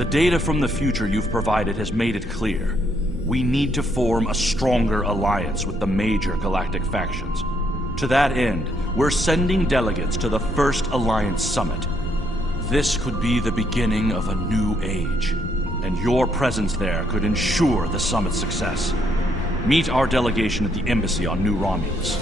The data from the future you've provided has made it clear. We need to form a stronger alliance with the major galactic factions. To that end, we're sending delegates to the first Alliance Summit. This could be the beginning of a new age, and your presence there could ensure the summit's success. Meet our delegation at the embassy on New Romulus.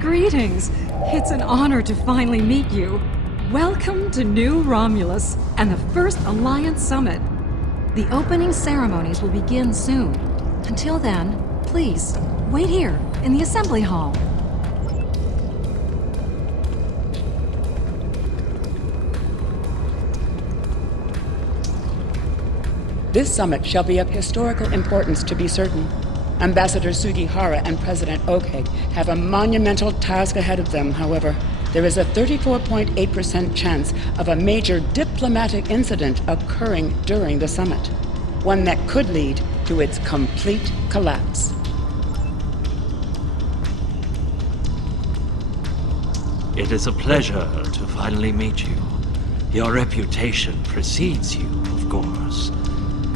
Greetings! It's an honor to finally meet you. Welcome to New Romulus and the first Alliance Summit. The opening ceremonies will begin soon. Until then, please, wait here in the assembly hall. This summit shall be of historical importance, to be certain. Ambassador Sugihara and President Oakeg have a monumental task ahead of them, however. There is a 34.8% chance of a major diplomatic incident occurring during the summit, one that could lead to its complete collapse. It is a pleasure to finally meet you. Your reputation precedes you, of course.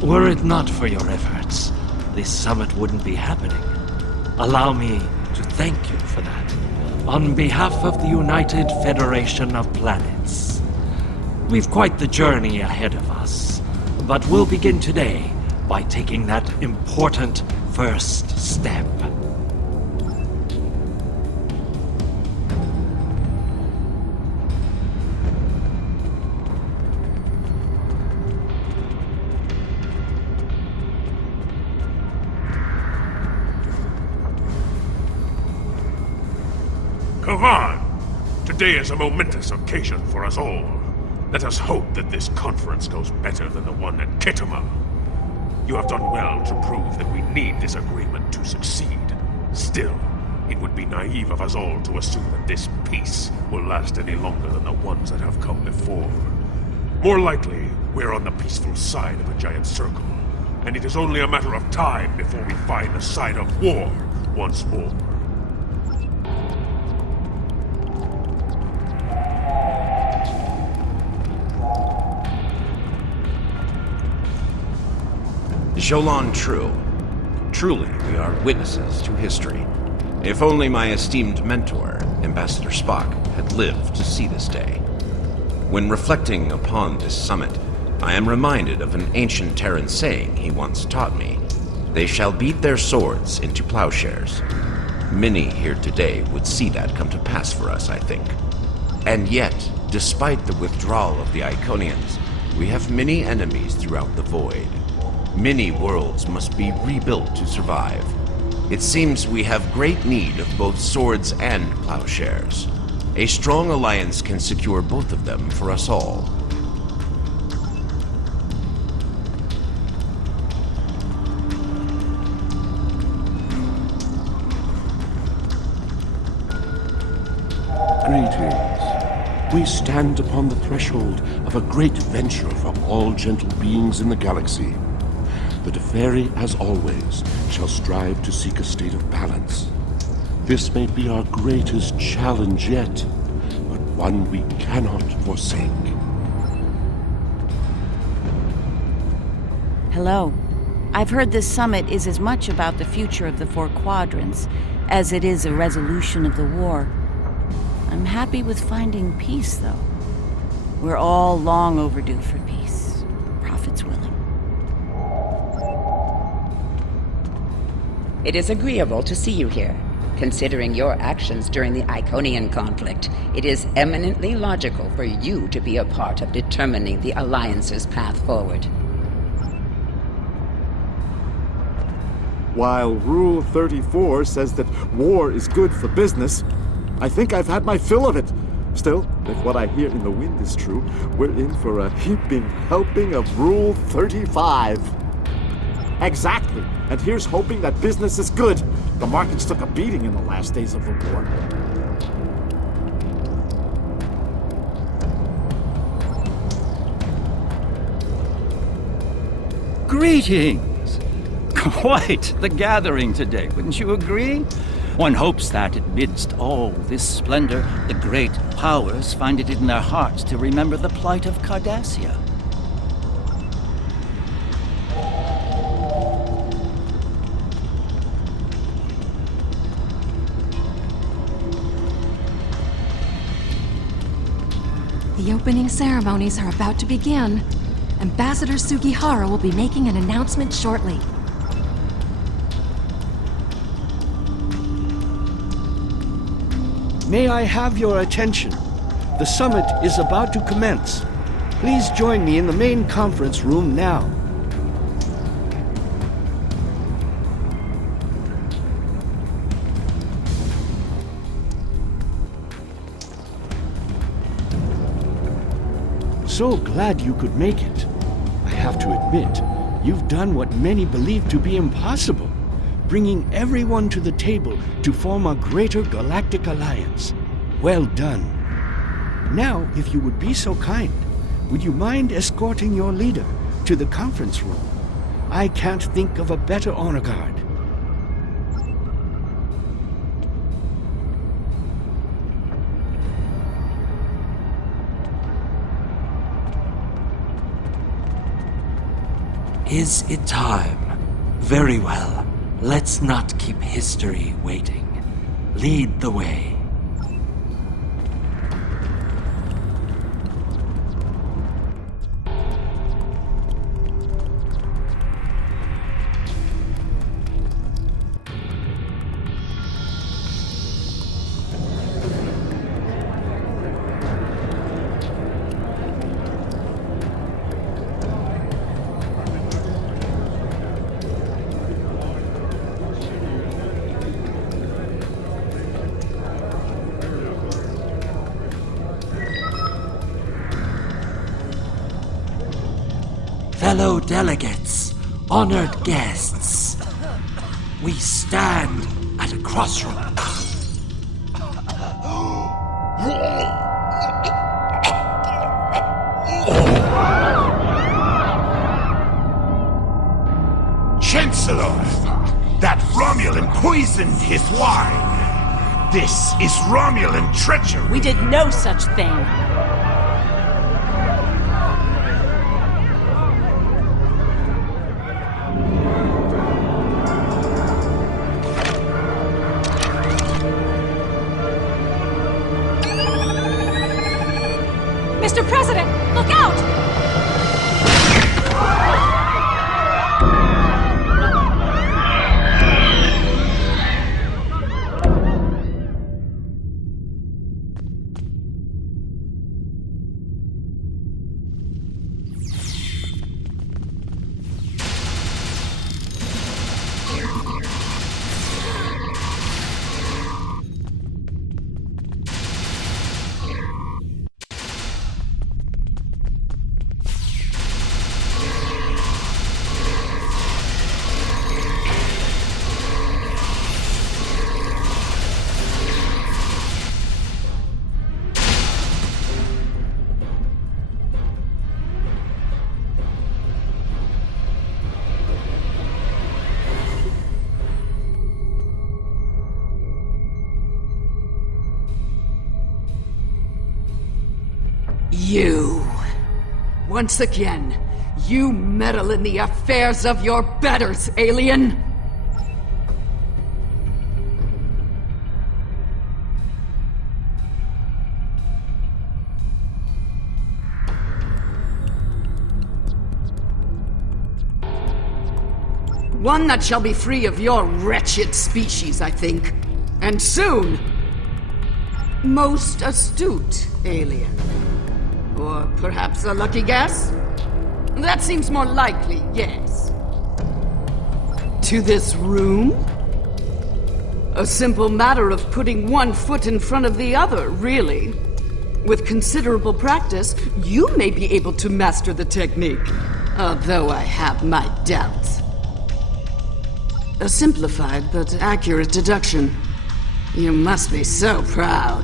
Were it not for your efforts, this summit wouldn't be happening. Allow me to thank you for that, on behalf of the United Federation of Planets. We've quite the journey ahead of us, but we'll begin today by taking that important first step. Today is a momentous occasion for us all. Let us hope that this conference goes better than the one at Ketama. You have done well to prove that we need this agreement to succeed. Still, it would be naive of us all to assume that this peace will last any longer than the ones that have come before. More likely, we're on the peaceful side of a giant circle, and it is only a matter of time before we find the side of war once more. Jolan True. Truly, we are witnesses to history. If only my esteemed mentor, Ambassador Spock, had lived to see this day. When reflecting upon this summit, I am reminded of an ancient Terran saying he once taught me. They shall beat their swords into plowshares. Many here today would see that come to pass for us, I think. And yet, despite the withdrawal of the Iconians, we have many enemies throughout the void. Many worlds must be rebuilt to survive. It seems we have great need of both swords and plowshares. A strong alliance can secure both of them for us all. Greetings. We stand upon the threshold of a great venture for all gentle beings in the galaxy. The Deferi, as always, shall strive to seek a state of balance. This may be our greatest challenge yet, but one we cannot forsake. Hello. I've heard this summit is as much about the future of the Four Quadrants as it is a resolution of the war. I'm happy with finding peace, though. We're all long overdue for peace, prophets willing. It is agreeable to see you here. Considering your actions during the Iconian conflict, it is eminently logical for you to be a part of determining the Alliance's path forward. While Rule 34 says that war is good for business, I think I've had my fill of it. Still, if what I hear in the wind is true, we're in for a heaping helping of Rule 35. Exactly. And here's hoping that business is good. The markets took a beating in the last days of the war. Greetings! Quite the gathering today, wouldn't you agree? One hopes that, amidst all this splendor, the great powers find it in their hearts to remember the plight of Cardassia. The opening ceremonies are about to begin. Ambassador Sugihara will be making an announcement shortly. May I have your attention? The summit is about to commence. Please join me in the main conference room now. So glad you could make it. I have to admit, you've done what many believe to be impossible, bringing everyone to the table to form a greater galactic alliance. Well done. Now, if you would be so kind, would you mind escorting your leader to the conference room? I can't think of a better honor guard. Is it time? Very well. Let's not keep history waiting. Lead the way. Fellow delegates, honored guests, we stand at a crossroads. Chancellor, that Romulan poisoned his wine. This is Romulan treachery. We did no such thing. Mr. President, look out! You. Once again, you meddle in the affairs of your betters, alien! One that shall be free of your wretched species, I think. And soon! Most astute, alien. Or perhaps a lucky guess? That seems more likely, yes. into this room? A simple matter of putting one foot in front of the other, really. With considerable practice, you may be able to master the technique, although I have my doubts. A simplified but accurate deduction. You must be so proud.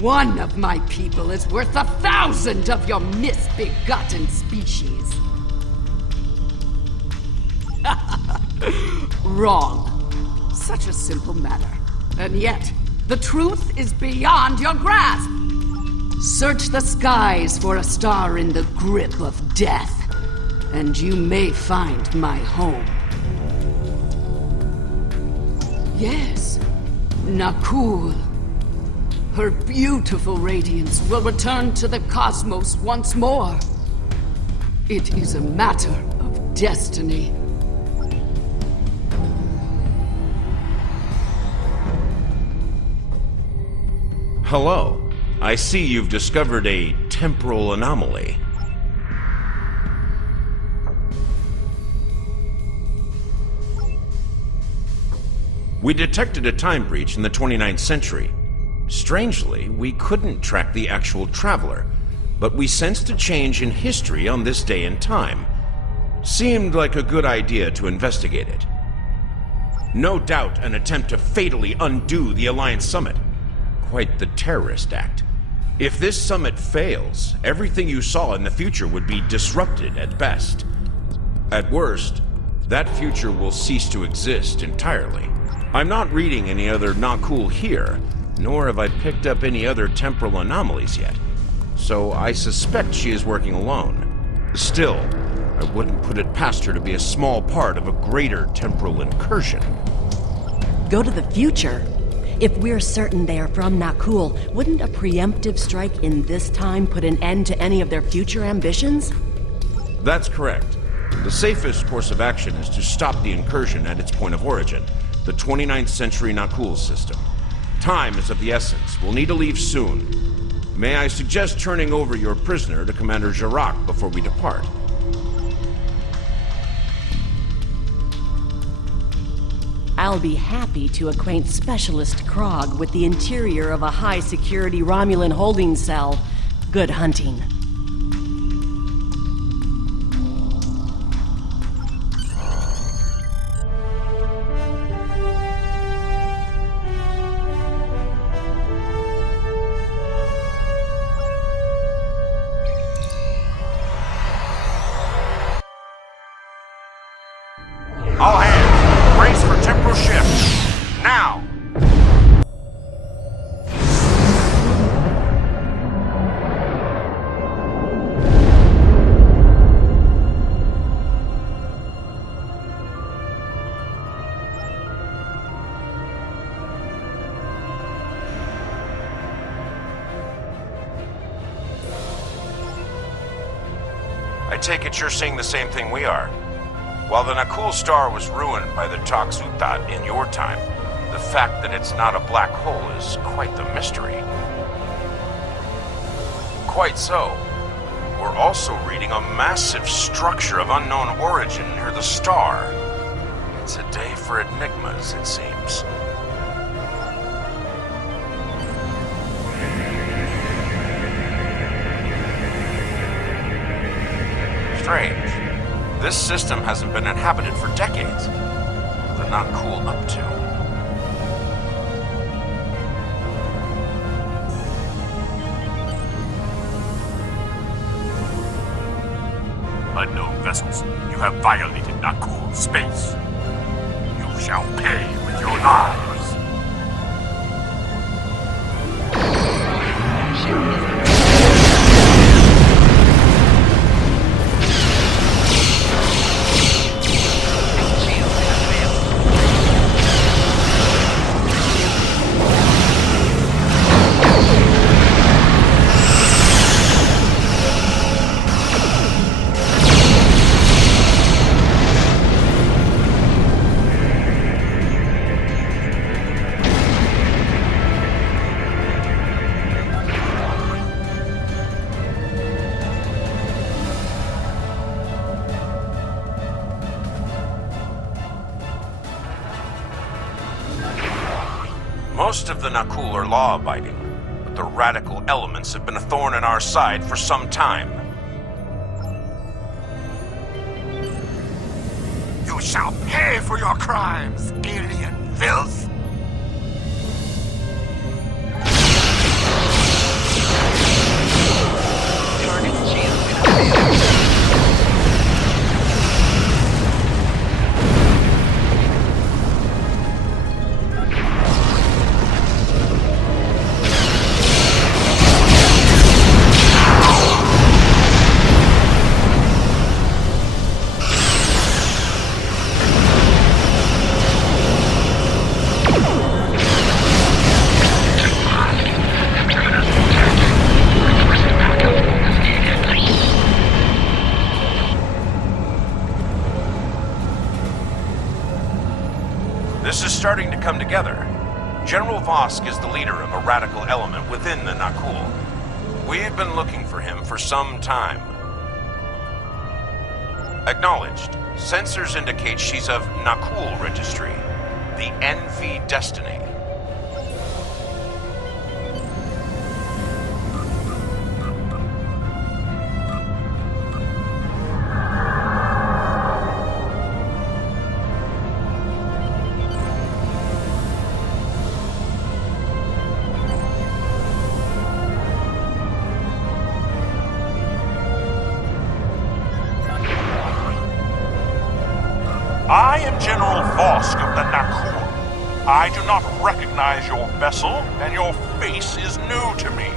One of my people is worth 1,000 of your misbegotten species. Wrong. Such a simple matter. And yet, the truth is beyond your grasp. Search the skies for a star in the grip of death, and you may find my home. Yes, Nakul. Her beautiful radiance will return to the cosmos once more. It is a matter of destiny. Hello. I see you've discovered a temporal anomaly. We detected a time breach in the 29th century. Strangely, we couldn't track the actual traveler, but we sensed a change in history on this day and time. Seemed like a good idea to investigate it. No doubt an attempt to fatally undo the Alliance Summit. Quite the terrorist act. If this summit fails, everything you saw in the future would be disrupted at best. At worst, that future will cease to exist entirely. I'm not reading any other Nakul here, nor have I picked up any other temporal anomalies yet, so I suspect she is working alone. Still, I wouldn't put it past her to be a small part of a greater temporal incursion. Go to the future? If we're certain they are from Nakul, wouldn't a preemptive strike in this time put an end to any of their future ambitions? That's correct. The safest course of action is to stop the incursion at its point of origin, the 29th century Nakul system. Time is of the essence. We'll need to leave soon. May I suggest turning over your prisoner to Commander Jarak before we depart? I'll be happy to acquaint Specialist Krog with the interior of a high-security Romulan holding cell. Good hunting. All hands, brace for temporal shift. Now! I take it you're seeing the same thing we are. While the Nakul star was ruined by the Toxutat in your time, the fact that it's not a black hole is quite the mystery. Quite so. We're also reading a massive structure of unknown origin near the star. It's a day for enigmas, it seems. Strange. This system hasn't been inhabited for decades. What are the Nakul up to? Unknown vessels, you have violated Nakul space. You shall pay with your lives. Most of the Nakul are law-abiding, but the radical elements have been a thorn in our side for some time. You shall pay for your crimes, alien filth! This is starting to come together. General Vosk is the leader of a radical element within the Nakul. We've been looking for him for some time. Acknowledged. Sensors indicate she's of Nakul registry. The Envy Destiny. I am General Vosk of the Nakul. I do not recognize your vessel, and your face is new to me.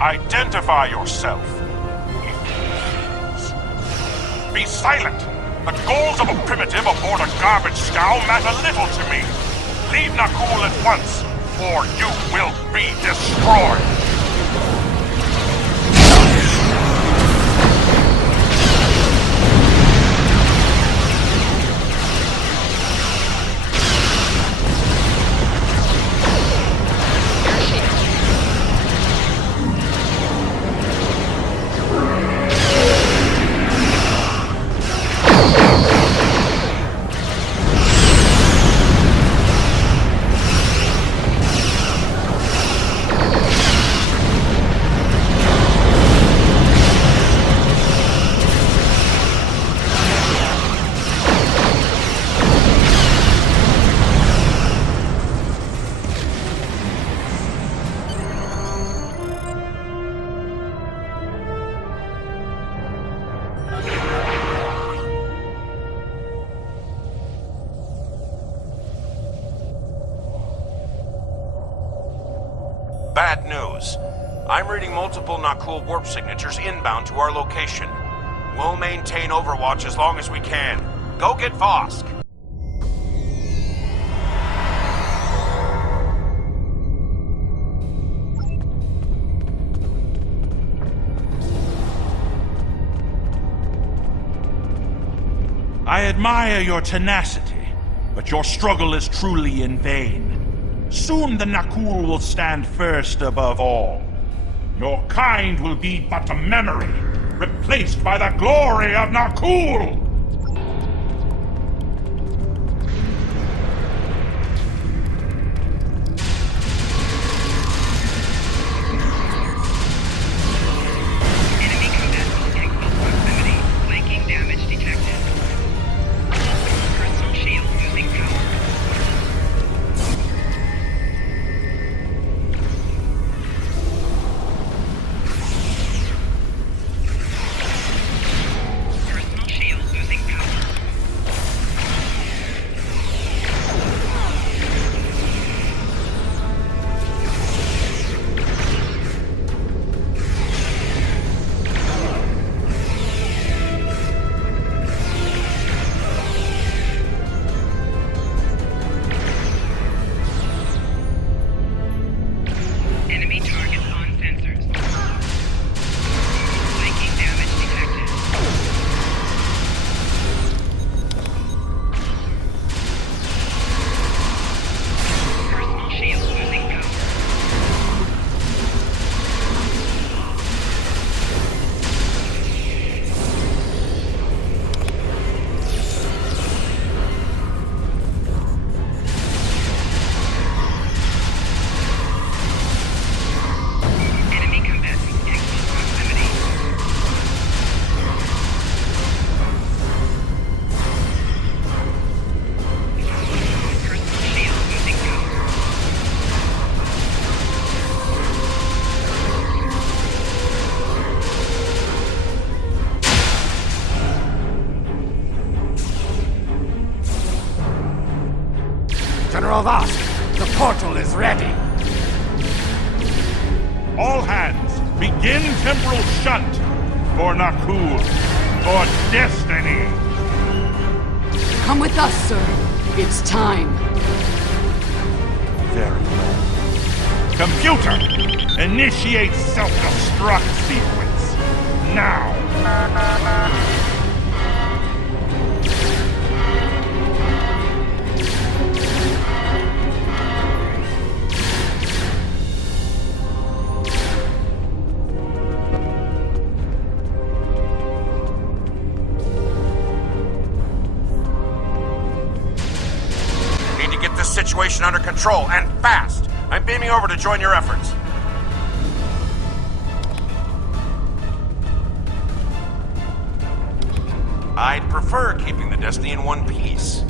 Identify yourself, if you please. Be silent. The goals of a primitive aboard a garbage scow matter little to me. Leave Nakul at once, or you will be destroyed. Bad news. I'm reading multiple Nakul warp signatures inbound to our location. We'll maintain Overwatch as long as we can. Go get Vosk! I admire your tenacity, but your struggle is truly in vain. Soon the Nakul will stand first above all. Your kind will be but a memory, replaced by the glory of Nakul! Shield The portal is ready. All hands, begin temporal shunt for Nakul, for destiny. Come with us, sir. It's time. Very well. Computer, initiate self-destruct sequence. Now. Situation under control, and fast! I'm beaming over to join your efforts. I'd prefer keeping the Destiny in one piece.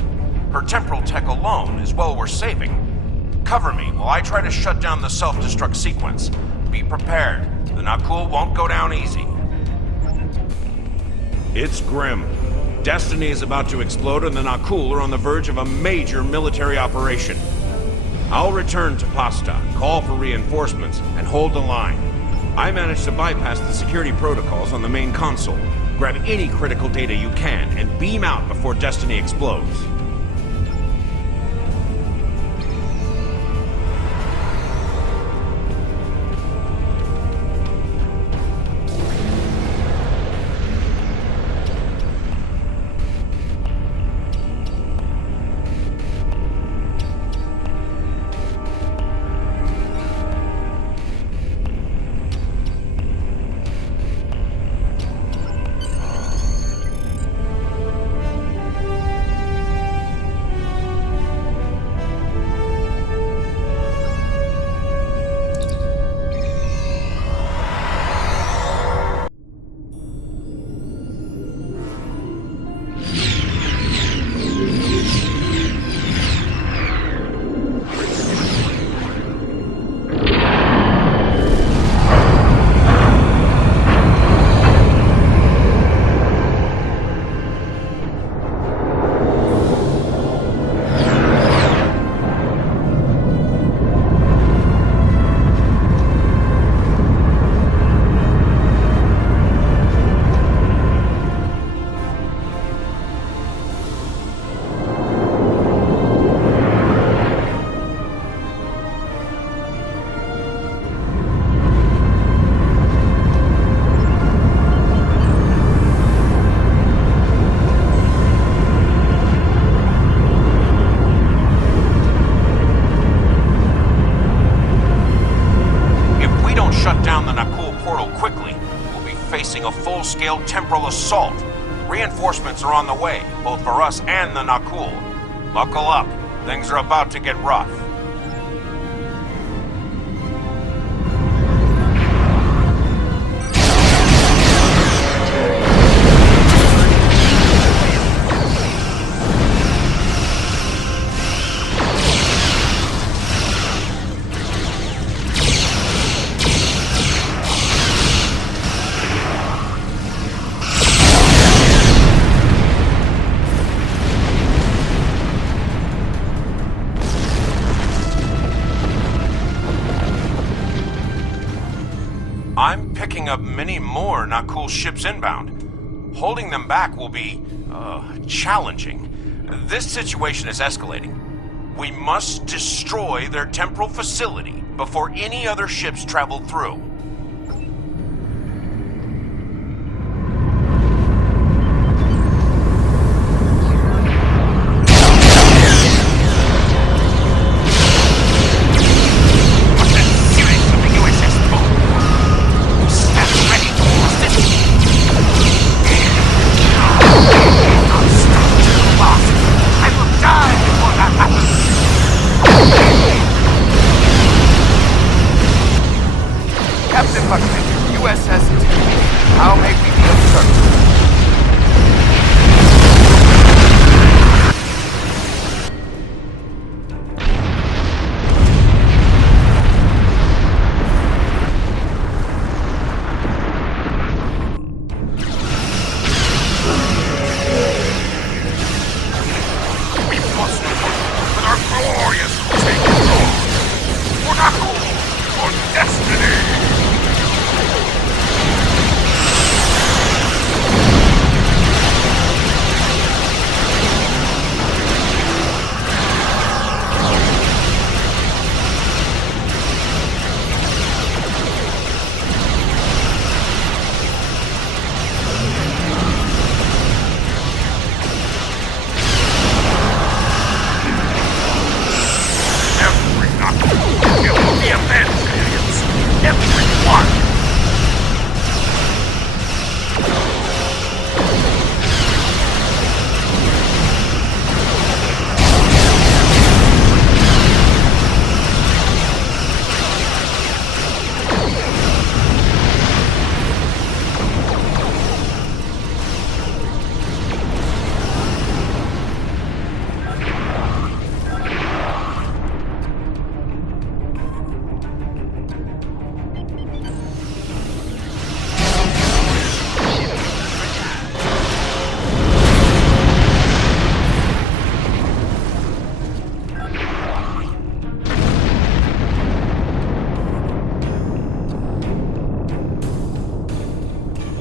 Her temporal tech alone is well worth saving. Cover me while I try to shut down the self-destruct sequence. Be prepared. The Nakul won't go down easy. It's grim. Destiny is about to explode and the Nakul are on the verge of a major military operation. I'll return to Pasta, call for reinforcements, and hold the line. I managed to bypass the security protocols on the main console. Grab any critical data you can and beam out before Destiny explodes. Full-scale temporal assault. Reinforcements are on the way, both for us and the Nakul. Buckle up. Things are about to get rough. I'm picking up many more Nakul ships inbound. Holding them back will be, challenging. This situation is escalating. We must destroy their temporal facility before any other ships travel through. With our glorious takeover!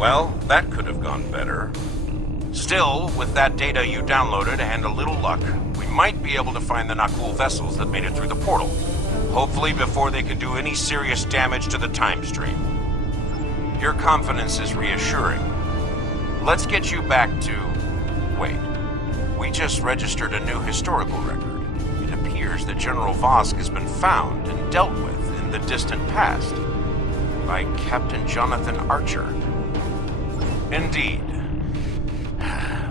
Well, that could have gone better. Still, with that data you downloaded and a little luck, we might be able to find the Nakul vessels that made it through the portal. Hopefully before they can do any serious damage to the time stream. Your confidence is reassuring. Let's get you back to... Wait. We just registered a new historical record. It appears that General Vosk has been found and dealt with in the distant past by Captain Jonathan Archer. Indeed.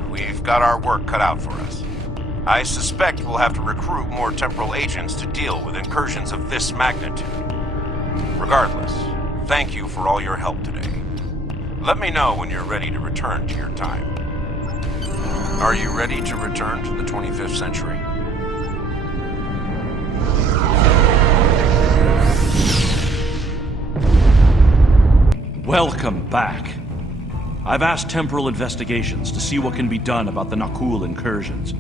We've got our work cut out for us. I suspect we'll have to recruit more temporal agents to deal with incursions of this magnitude. Regardless, thank you for all your help today. Let me know when you're ready to return to your time. Are you ready to return to the 25th century? Welcome back. I've asked Temporal Investigations to see what can be done about the Nakul incursions.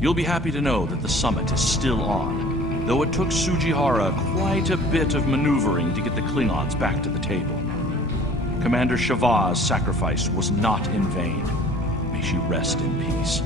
You'll be happy to know that the summit is still on, though it took Sujihara quite a bit of maneuvering to get the Klingons back to the table. Commander Shava's sacrifice was not in vain. May she rest in peace.